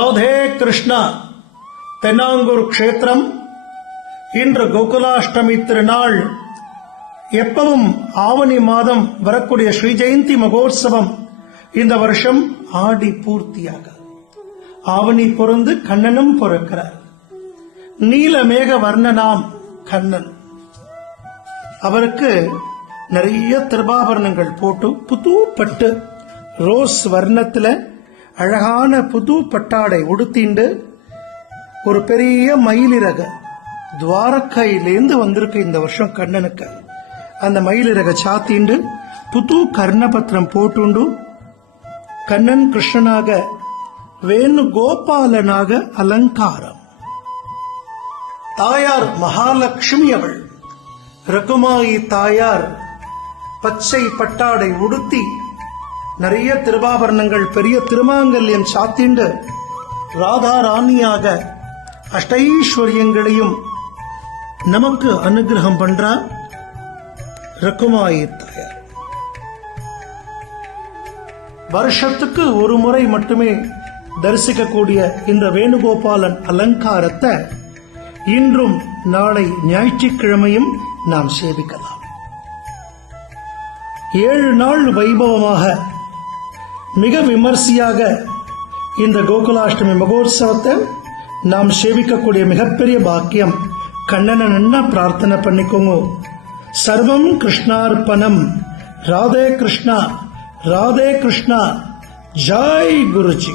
ராதே கிருஷ்ணா தென்னாங்கூர் க்ஷேத்திரம் இன்று கோகுலாஷ்டமி திருநாள் எப்பவும் ஆவணி மாதம் வரக்கூடிய ஸ்ரீ ஜெயந்தி மகோத்சவம் இந்த வருஷம் ஆடி பூர்த்தியாக ஆவணி பொருந்து கண்ணனும் பொறுக்கிறார் நீலமேக வர்ணனாம் கண்ணன் அவருக்கு நிறைய திருபாபரணங்கள் போட்டு புத்தூப்பட்டு ரோஸ் வர்ணத்துல அழகான புது பட்டாடை உடுத்திண்டு ஒரு பெரிய மயிலிறக துவாரக்கையிலேருந்து வந்திருக்கு இந்த வருஷம் கண்ணனுக்கு அந்த மயிலிறக சாத்திண்டு புது கர்ணபத்திரம் போட்டுண்டு கண்ணன் கிருஷ்ணனாக வேணு கோபாலனாக அலங்காரம் தாயார் மகாலட்சுமி அவள் ரகுமாயி தாயார் பச்சை பட்டாடை உடுத்தி நிறைய திருவாபரணங்கள் பெரிய திருமாங்கல்யம் சாத்திண்டு ராதா ராணியாக அஷ்டைஸ்வரியங்களையும் நமக்கு அனுகிரகம் பண்றார் ரகுமாயி வருஷத்துக்கு ஒரு முறை மட்டுமே தரிசிக்கக்கூடிய இந்த வேணுகோபாலன் அலங்காரத்தை இன்றும் நாளை ஞாயிற்றுக்கிழமையும் நாம் சேவிக்கலாம் ஏழு நாள் வைபவமாக மிக விமர்சையாக இந்த கோகுலாஷ்டமி மகோத்சவத்தை நாம் சேவிக்கக்கூடிய மிகப்பெரிய பாக்கியம் கண்ணனை என்ன பிரார்த்தனை பண்ணிக்கோங்க சர்வம் கிருஷ்ணார்பணம் ராதே கிருஷ்ணா ராதே கிருஷ்ணா ஜாய் குருஜி